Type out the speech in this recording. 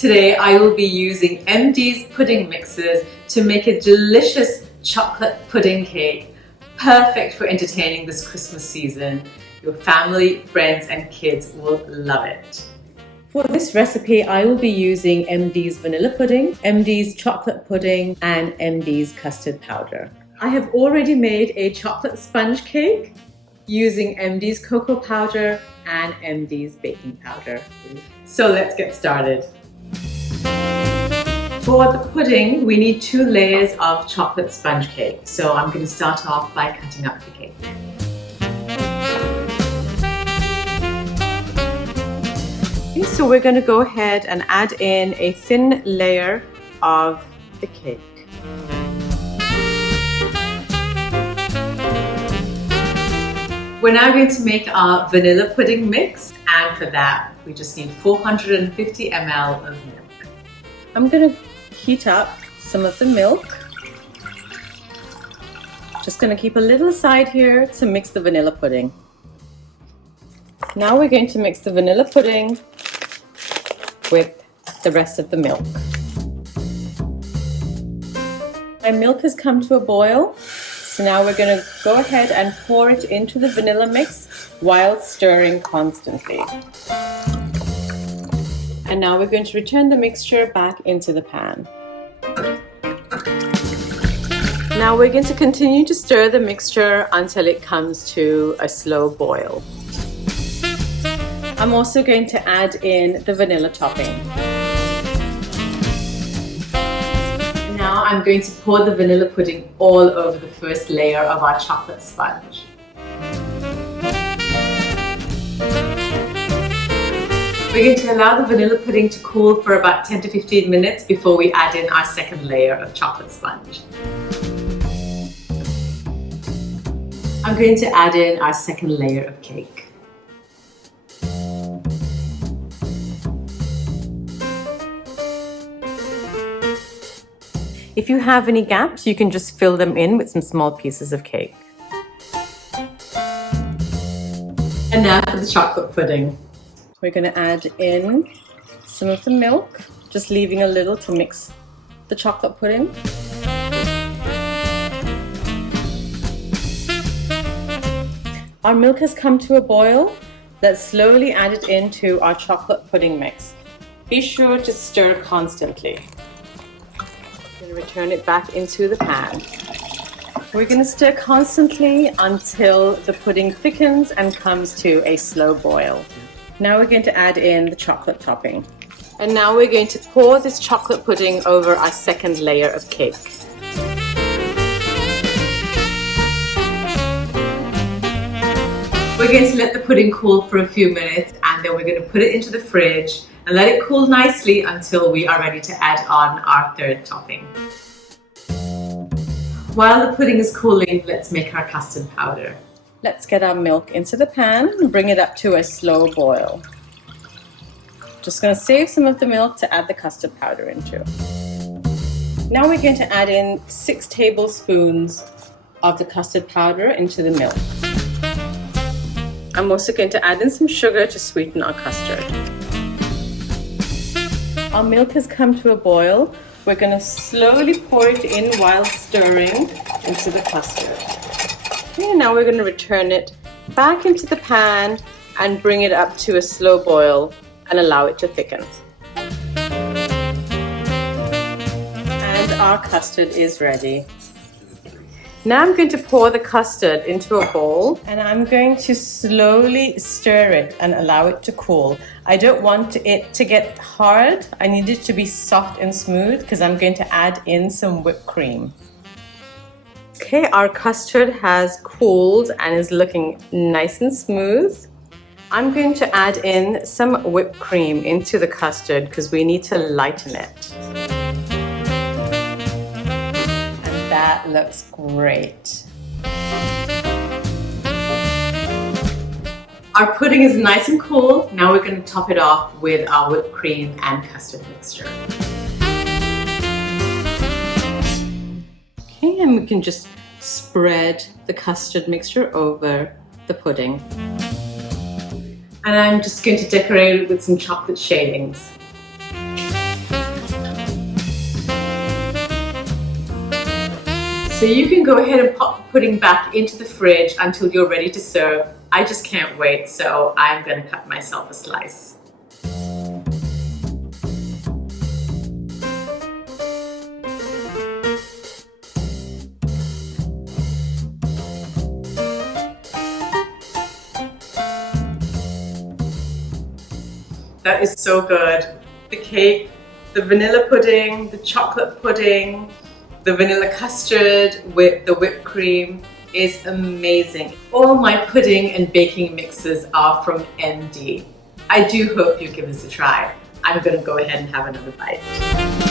Today I will be using MD's pudding mixes to make a delicious chocolate pudding cake, perfect for entertaining this Christmas season. Your family, friends and kids will love it. For this recipe, I will be using MD's vanilla pudding, MD's chocolate pudding and MD's custard powder. I have already made a chocolate sponge cake using MD's cocoa powder and MD's baking powder. So let's get started. For the pudding, we need 2 layers of chocolate sponge cake. So I'm going to start off by cutting up the cake. Okay, so we're going to go ahead and add in a thin layer of the cake. We're now going to make our vanilla pudding mix, and for that we just need 450 ml of milk. I'm going to heat up some of the milk. Just going to keep a little aside here to mix the vanilla pudding. Now we're going to mix the vanilla pudding with the rest of the milk. My milk has come to a boil, so now we're going to go ahead and pour it into the vanilla mix while stirring constantly. And now we're going to return the mixture back into the pan. Now we're going to continue to stir the mixture until it comes to a slow boil. I'm also going to add in the vanilla topping. Now I'm going to pour the vanilla pudding all over the first layer of our chocolate sponge. We're going to allow the vanilla pudding to cool for about 10 to 15 minutes before we add in our second layer of chocolate sponge. I'm going to add in our second layer of cake. If you have any gaps, you can just fill them in with some small pieces of cake. And now for the chocolate pudding. We're going to add in some of the milk, just leaving a little to mix the chocolate pudding. Our milk has come to a boil. Let's slowly add it into our chocolate pudding mix. Be sure to stir constantly. We're going to return it back into the pan. We're going to stir constantly until the pudding thickens and comes to a slow boil. Now we're going to add in the chocolate topping. And now we're going to pour this chocolate pudding over our second layer of cake. We're going to let the pudding cool for a few minutes, and then we're going to put it into the fridge and let it cool nicely until we are ready to add on our third topping. While the pudding is cooling, let's make our custard powder. Let's get our milk into the pan and bring it up to a slow boil. Just going to save some of the milk to add the custard powder into. Now we're going to add in 6 tablespoons of the custard powder into the milk. I'm also going to add in some sugar to sweeten our custard. Our milk has come to a boil. We're going to slowly pour it in while stirring into the custard. Okay, now we're going to return it back into the pan and bring it up to a slow boil and allow it to thicken. And our custard is ready. Now I'm going to pour the custard into a bowl and I'm going to slowly stir it and allow it to cool. I don't want it to get hard. I need it to be soft and smooth because I'm going to add in some whipped cream. Okay, our custard has cooled and is looking nice and smooth. I'm going to add in some whipped cream into the custard because we need to lighten it. And that looks great. Our pudding is nice and cool. Now we're going to top it off with our whipped cream and custard mixture. Okay, and we can just spread the custard mixture over the pudding. And I'm just going to decorate it with some chocolate shavings. So you can go ahead and pop the pudding back into the fridge until you're ready to serve. I just can't wait, so I'm gonna cut myself a slice. That is so good. The cake, the vanilla pudding, the chocolate pudding, the vanilla custard with the whipped cream is amazing. All my pudding and baking mixes are from MD. I do hope you give this a try. I'm gonna go ahead and have another bite.